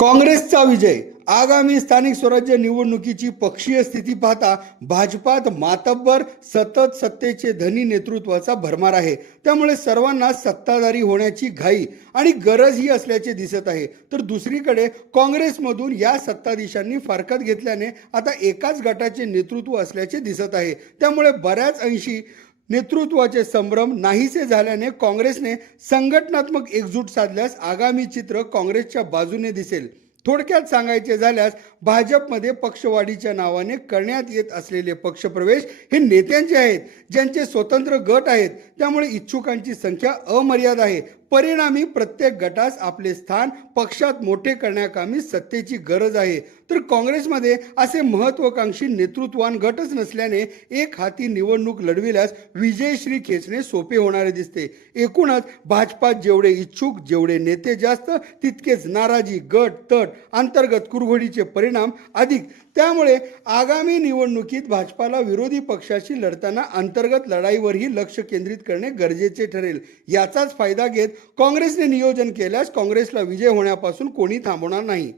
काँग्रेसचा विजय. आगामी स्थानिक स्वराज्य निवडणुकीची पक्षीय स्थिती पाहता भाजपात मातब्बर सतत सत्तेचे धनी नेतृत्वाचा भरमार आहे. त्यामुळे सर्वांना सत्ताधारी होण्याची घाई आणि गरजही असल्याचे दिसत आहे. तर दुसरीकडे काँग्रेसमधून या सत्ताधीशांनी फारकत घेतल्याने आता एकाच गटाचे नेतृत्व असल्याचे दिसत आहे. त्यामुळे बऱ्याच अंशी नेतृत्वाचे संभ्रम नाहीसे झाल्याने काँग्रेसने संघटनात्मक एकजूट साधल्यास आगामी चित्र काँग्रेसच्या बाजूने दिसेल. थोडक्यात सांगायचे झाल्यास भाजपमध्ये पक्षवाढीच्या नावाने करण्यात येत असलेले पक्षप्रवेश हे नेत्यांचे आहेत ज्यांचे स्वतंत्र गट आहेत. त्यामुळे इच्छुकांची संख्या अमर्याद आहे. परिणामी प्रत्येक गटास आपले स्थान पक्षात मोठे करण्याकामी सत्तेची गरज आहे. तर काँग्रेसमध्ये असे महत्वाकांक्षी नेतृत्वान गटच नसल्याने एक हाती निवडणूक लढविल्यास विजयश्री खेचणे सोपे होणारे दिसते. एकूणच भाजपात जेवढे इच्छुक जेवढे नेते जास्त तितकेच नाराजी गट तट अंतर्गत कुरघोडीचे परिणाम अधिक. त्यामुळे आगामी निवडणुकीत भाजपाला विरोधी पक्षाशी लढताना अंतर्गत लढाईवरही लक्ष केंद्रित करणे गरजेचे ठरेल. याचाच फायदा घेत काँग्रेसने नियोजन केल्यास काँग्रेसला विजय होण्यापासून कोणी थांबवणार नाही.